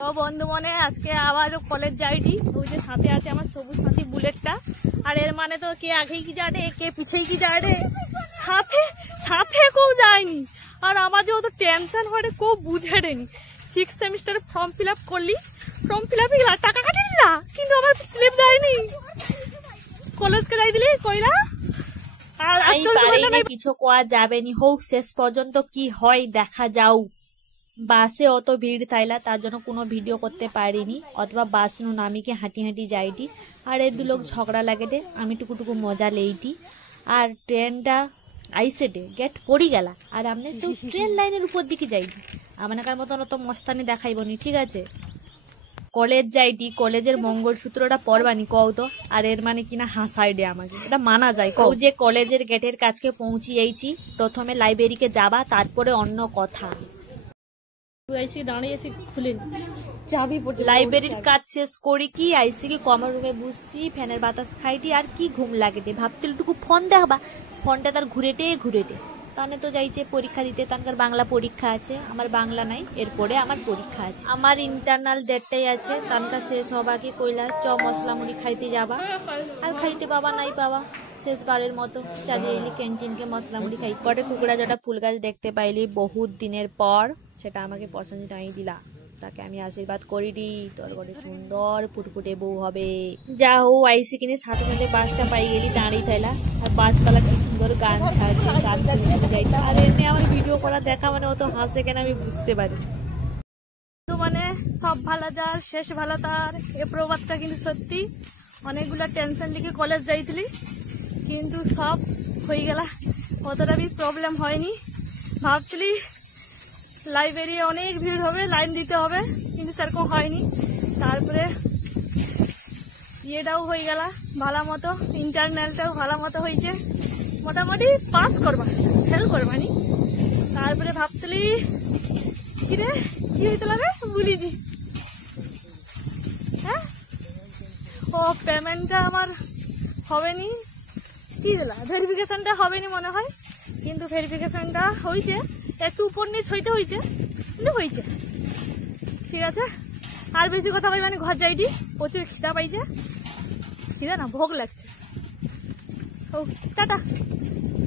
তো বন্ধু মনে আজকে আবার কলেজ যাইনি। ওই যে সাথে আছে আমার সবুজ সাথী বুলেটটা। আর এর মানে তো কে আগেই কি যাবে কে পিছেই কি যাবে, সাথে সাথে কেউ যায়নি। আর আমার যে অত টেনশন হয় কেউ বুঝে দেয়নি। 6th সেমিস্টারে ফর্ম ফিল আপ করলি, ফর্ম ফিল আপ টাকা কাটিলি না, কিন্তু আমার স্লিপ দেয়নি। কলেজকে যাই দিলি কইলা আর কিছু কোয়া যাবেনি, হোক শেষ পর্যন্ত কি হয় দেখা যাও। বাসে অত ভিড় থাইলা, তার জন্য কোনো ভিডিও করতে পারিনি, অথবা বাস নু নামিকে হাঁটি হাঁটি যাইটি। আর এই দুলোক ঝগড়া লাগেটে, আমি টুকুটুকু মজা লেইটি। আর ট্রেনটা আইসেটে গেট পড়ি গেলা, আর আমনে সব ট্রেন লাইনের উপর দিকে যাইটি। আমানকার মতন অত মস্তানি দেখাইবনি, ঠিক আছে? কলেজ যাইটি, কলেজের মঙ্গলসূত্রটা পরবানি কও তো। আর এর মানে কিনা হাসাই দে আমাকে, এটা মানা যায় কও? যে কলেজের গেটের কাছকে পৌঁছিয়েছি, প্রথমে লাইব্রেরিকে যাবা, তারপরে অন্য কথা। লাইব্রেরির কাজ শেষ করি কি আইসি কি কমন রুমে বুঝছি, ফ্যানের বাতাস খাইটি। আর কি ঘুম লাগেটে, ভাবছিল টুকু ফোন দেখবা, ফোনটা তার ঘুরেটে তাহলে তো যাইছে পরীক্ষা দিতে। তার বাংলা পরীক্ষা আছে, আমার বাংলা নাই, এরপরে আমার পরীক্ষা আছে। আমার ইন্টারনাল ডেটটাই আছে, তানকা শেষ হবা কি কইলা চ মশলা মুড়ি খাইতে যাবা। আর খাইতে পাবা নাই পাবা, শেষবারের মতো চালিয়ে এলি ক্যান্টিনকে মশলা মুড়ি খাই। পরে কুকুরা যেটা ফুল গাছ দেখতে পাইলি বহুত দিনের পর, সেটা আমাকে পছন্দ নাই দিলা। তাকে আমি আশীর্বাদ করি দি, তোর বড় সুন্দর ফুটফুটে বউ হবে। যা হো আইসি কিনে সাথে সাথে বাসটা পাই গেলি, দাঁড়িয়ে থাইলা। আর বাসওয়ালা কি সুন্দর গান ছাড়ছে, গান শুনতে যাই। আর এমনি আমার ভিডিও করা দেখা মানে অত হাসে কেন আমি বুঝতে পারি। তো মানে সব ভালো যার শেষ ভালো তার, এ প্রবাদটা কিন্তু সত্যি। অনেকগুলা টেনশন লিখে কলেজ যাইছিলি, কিন্তু সব হয়ে গেল, অতটা বি প্রবলেম হয়নি। ভাবছিলি লাইব্রেরি অনেক ভিড় হবে, লাইন দিতে হবে, কিন্তু সেরকম হয়নি। তারপরে ইয়েটাও হয়ে গেল ভালো মতো, ইন্টারনালটাও ভালো মতো হয়েছে, মোটামুটি পাস করবা, ফেল করবানি। তারপরে ভাবছিলি কিরে কি হইতে লাগে বুঝিছি, হ্যাঁ ও পেমেন্টটা আমার হবেনি, কি দিলা ভেরিফিকেশনটা হবেনি মনে হয়, কিন্তু ভেরিফিকেশনটা হয়েছে, একটু উপর নিচ হইতে হয়েছে, কিন্তু হয়েছে, ঠিক আছে। আর বেশি কথা কই মানে ঘর যাইটি, প্রচুর খিদা পাইছে, খিদা না ভোগ লাগছে। ও টাটা।